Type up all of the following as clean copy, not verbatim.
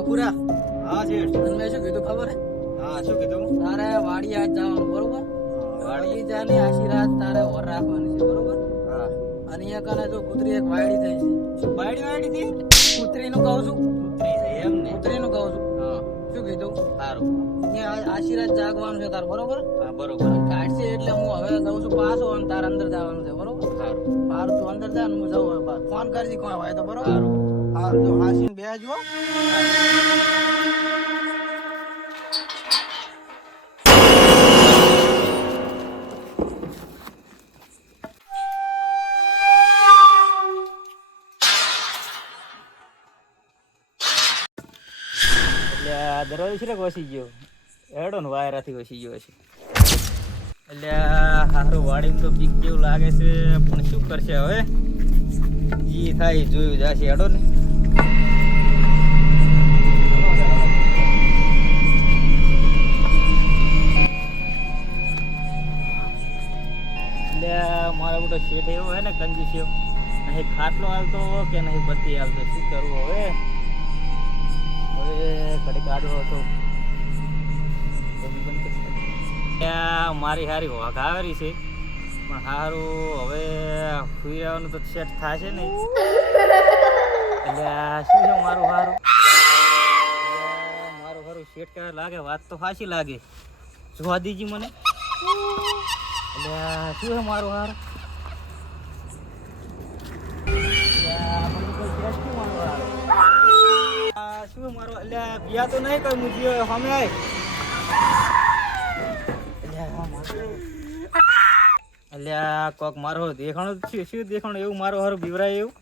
ગપુરા હા શેઠ. તને શું કીધું ખબર હે? હા શું કીધું? તારે વાડી આજ જવાનું બરોબર? વાડી? બગીચાની આશી રાત તારે ઓર રાખવાની છે બરોબર? હા. અને અહીંયા કને જો કૂતરી એક વાયડી થઈ છે. શું વાડી થી? કૂતરીનું કહું છું. કૂતરી છે એમ ને? કૂતરીનું કહું છું. હા શું કીધું? સારું. અહીંયા આશી રાત જાગવાનું છે તાર બરોબર? હા બરોબર. કાઢશે એટલે હું હવે જઉં છું પાછો અને તાર અંદર જવાનું છે બરોબર? સારું. સારું તું અંદર જા ને હું જઉં હવે બહાર. ફોન કરજે કોઈ હોય તો બરોબર? સારું. સારું તો હાસીને બેસજો. એટલે આ દરવાજો છે ને વસી ગયો હેડો ને વાયરાથી વસી ગયો છે. એટલે હારું વાડીમાં તો બીક જેવું લાગે છે પણ શું કરશે હવે? જી થાય જોયું જશે હેડો ને. એટલે મારો બધો શેઠ એવો હે ને કંજૂસ એવો, નહીં ખાટલો હાલતો કે નહીં બત્તી હાલતો, શું કરવું હવે? હવે ઘડીક આડો હતો મારી હારી વાઘ આવેલી છે પણ સારું હવે સુઈ આવવાનું તો સેટ થશે ને. એટલે શું છે મારું સારું મારું સારું સેટ કરે લાગે, વાત તો સાચી લાગે, જોવા દીજી મને. એટલે શું છે મારું સારું શું મારો એટલે બિયા તો નહીં કઈ મુજી સામે આય. એટલે કોક મારો દેખાણો શું દેખાણો એવું મારો હારું બીવરાય એવું.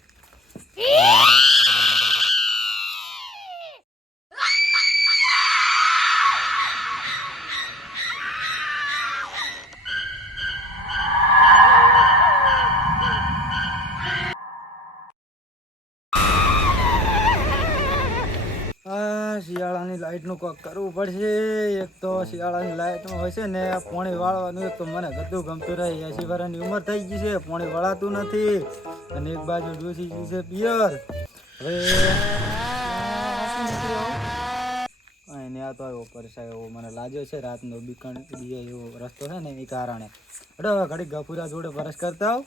શિયાળાની લાઈટનું કોક કરવું પડશે. એક તો શિયાળાની લાઈટમાં હોય છે ને પાણી વાળવાનું, એક તો મને બધું ગમતું રહે. 80 વર્ષની ઉંમર થઈ ગઈ છે, પાણી વળાતું નથી અને એક બાજુ ડોસી ગઈ છે પિયર. હવે એને આ તો આવ્યો પરસાય એવો મને લાગ્યો છે રાતનો બીકણ બીજો એવો રસ્તો છે ને એ કારણે. એટલે હવે ઘડીક ગફુરા જોડે પરસ કરતા આવ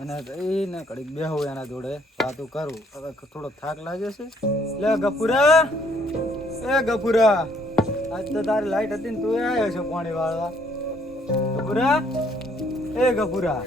અને એને ઘડીક બેહું એના જોડે વાતો કરું. હવે થોડો થાક લાગે છે. લે ગફુરા, એ ગફુરા, આજ તો તારી લાઈટ હતી ને તું આવ્યો છે પાણી વાળવા. ગફુરા, એ ગફુરા.